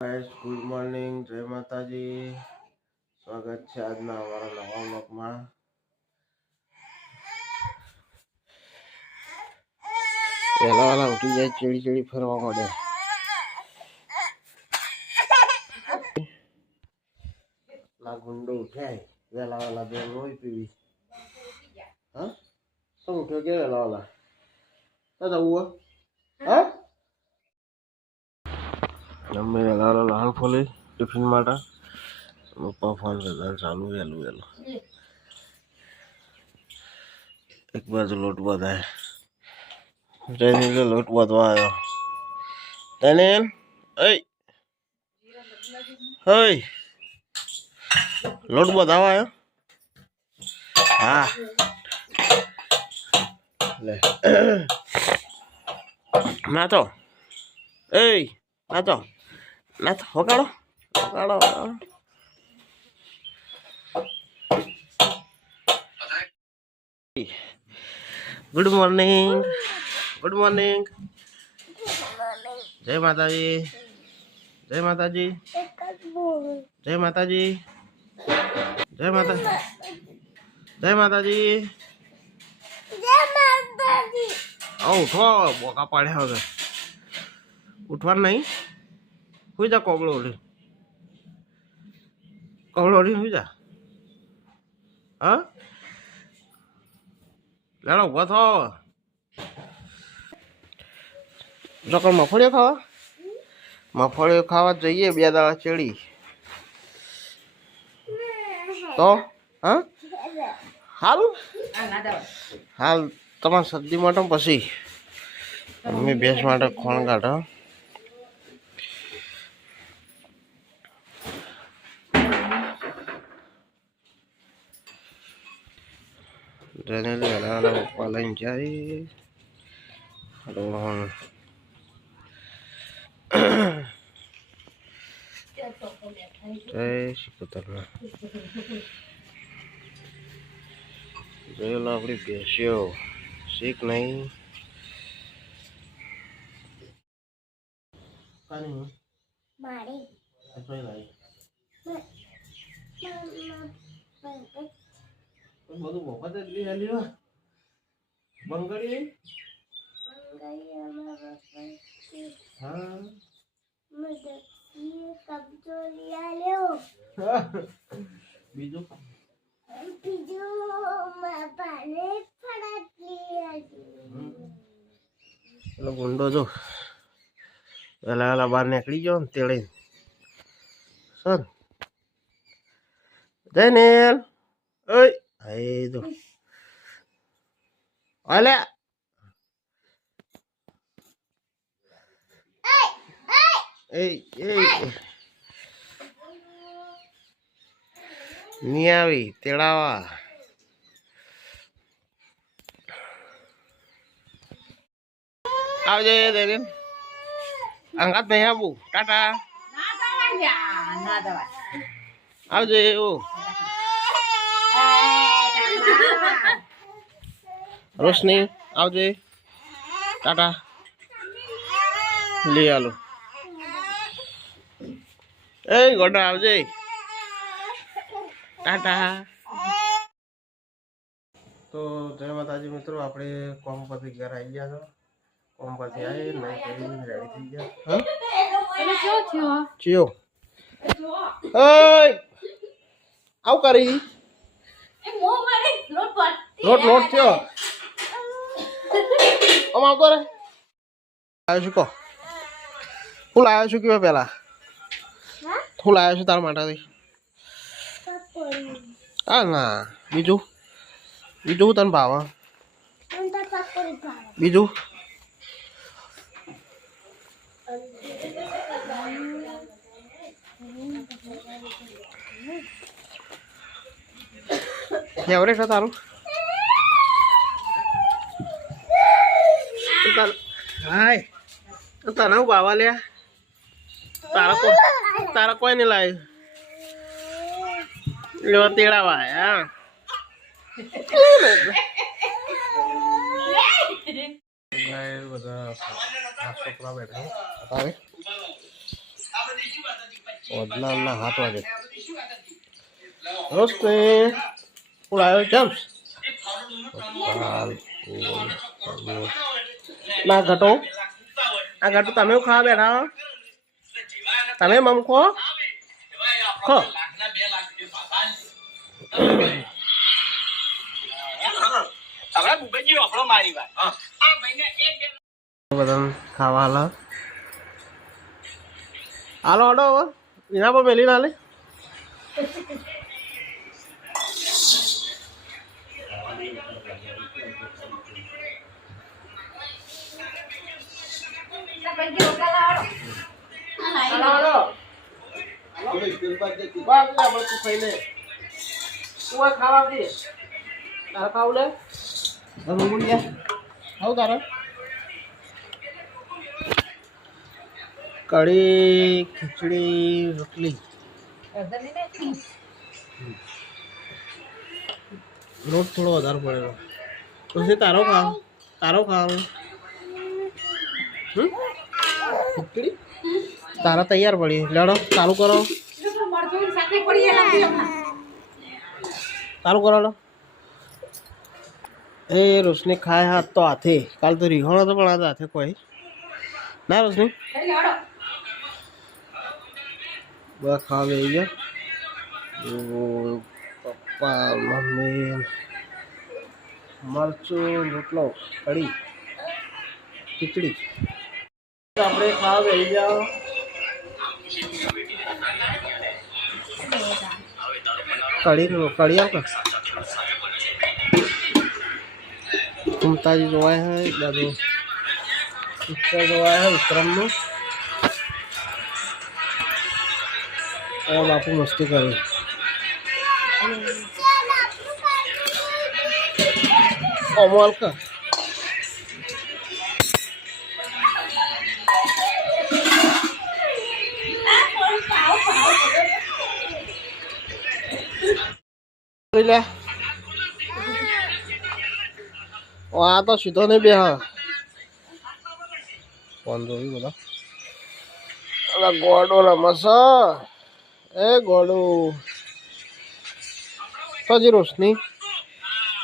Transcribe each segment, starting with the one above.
Guys good morning, જય માતાજી. સ્વાગત છે આજના અમારા નવા વ્લોગમાં. વહેલા ઉઠી જાય, ચીડી ચીડી ફરવા માંડે. ગુંડો ઉઠ્યા વહેલા બે લોહી પીવી. હા તો ઉઠ્યો કે વહેલા તો જવું હા અમે વહેલા લાલ ખોલી ટિફિન માટે. પપ્પા ફોન કરતા ચાલુ વહેલું એક બાજુ લોટ બધાય જઈને લોટ બાંધવા આવ્યો. Daniel, hey, hey, લોટ બધાવા આવ્યો. હા લે નાચો, એ નાચો નાચો, વગાડો વગાડો. Good morning, good morning. જય માતાજી, જય માતાજી, જય માતાજી, જય માતા, જય માતાજી. ઉઠો બોકા પાડ્યા વગર ઉઠવાનું નહીં. સુઈ જા કોગળો ઓઢી, કોગળો ઓઢી સુઈ જા. હા લેડો ઉભો થો. ચોકડ મફળીઓ ખાવા, મફળીઓ ખાવા જઈએ. 2 દાડા ચડી તો હા હાલ હાલ તમારે સબ્જી માટે પછી અમે ભેંસ માટે ખોણ કાઢો. પપ્પા લઈને જાય. જય શિકોતરમાં જોયેલો આપણી ભેંસ્યો શીખ નહીં. બધું મોફત જ લઈ આલ્યો. બંગડી હા બીજું પેલો ગુંડો જો વહેલા વહેલા બહાર નીકળી ગયો ને તેડે sir. Daniel, ơi, ấy rồi, ole, ê, niawi, telawa, ao je Daniel, angkat nih ya bu, tata, ao je bu. રોશની આવજે, ટાટા લઈ આલો. એ ગોડા આવજે, ટાટા. તો જય માતાજી મિત્રો, આપણે કોમ પરથી ઘેર આવી ગયા છો. કોમ પરથી આવી નહીં કરીને રેડી થઈ ગયા. હા ચિયો આવ કરી લોટ લોટ થયો. આવતો રે આવ્યો છું. કહો હું લાવ્યો છું કે પેલા હું લાવ્યો છું તારા માટેથી. હા ના બીજું બીજું તને ભાવે બીજું ફેવરેટ છે તારું. હાય તને હું બાવા લ્યા તારા કોઈ નહીં લાવ્યું લેવા તેડાવા હા. બધા છોકરા બેઠા ઓદલાના 7 વાગે રોશને કોણ આવ્યો જમ્સ ના ઘટો આ ઘટો તમે ખાવા બેઠા તમે મમ ખો ખો બધા ખાવા હાલો હાલો હવે એના પર મેલી ના લે કઢી ખીચડી રોટલી રોટ થોડો વધારે પડેલો પછી તારો ખાવાનું ખીચડી તારા તૈયાર પડી લડો ચાલુ કરો લો એ રોશની ખાય હાથ તો હાથે કાલ તો રીહોણો તો પણ હાથે કોઈ ના રોશની બધા ખાવા બેસી ગયા પપ્પા મમ્મી મરચું રોટલો કઢી ખીચડી આપણે ખાવા બેસી જાઓ કઢી આવ મમતાજી જોવાય है બધું પિક્ચર જોવાય है વિક્રમનું બાપુ મસ્તી કરે અમલ કા લે આ તો સીધો નહીં બે હા ફોન જોયું બધા અલા ગોડો રમસ એ ગોડો તો જી રોશની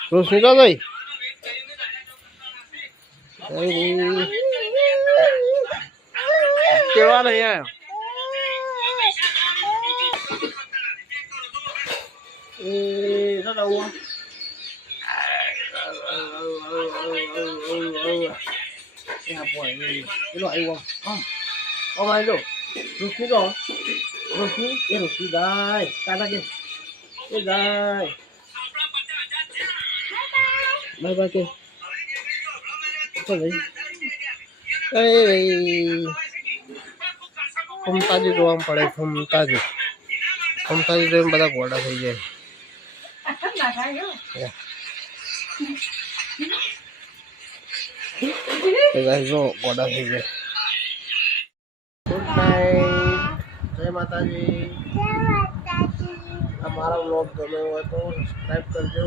તો જઈ કેવા નહીં આવ્યો એ પેલો આવ્યો અમારે જો રોશની તો રોશની એ રોશની ગાય કાકા કે એ ગાય બાય બાય કે તો ભાઈ મમતાજી જોવા પડે મમતાજી જોઈને બધા ગોડા થઈ જાય જો ગોડા થઈ જાય ગુડ નાઇટ જય માતાજી અમારા વ્લોગ ગમે હોય તો સબસ્ક્રાઈબ કરજો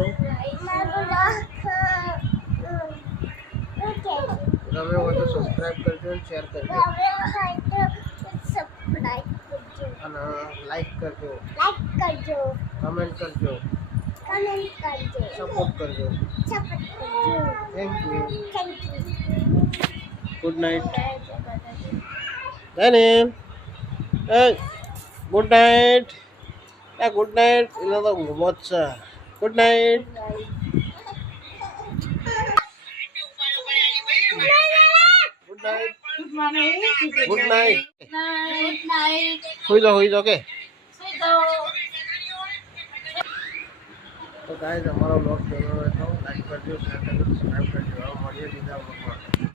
ગમે હોય તો સબસ્ક્રાઈબ કરજો અને શેર કરજો અને લાઈક કરજો કમેન્ટ કરજો સપોર્ટ કરજો thank you good night good night good night એટલે તો ઊંઘમાં જ છે ગુડ નાઇટ ગુડ નાઇટ સુઈ જાઓ કે તો ગાઈસ અમારો બ્લોગ ગમ્યો હોય તો લાઈક કરજો શેર કરજો સબસ્ક્રાઈબ કરજો મળીએ બીજા બ્લોગમાં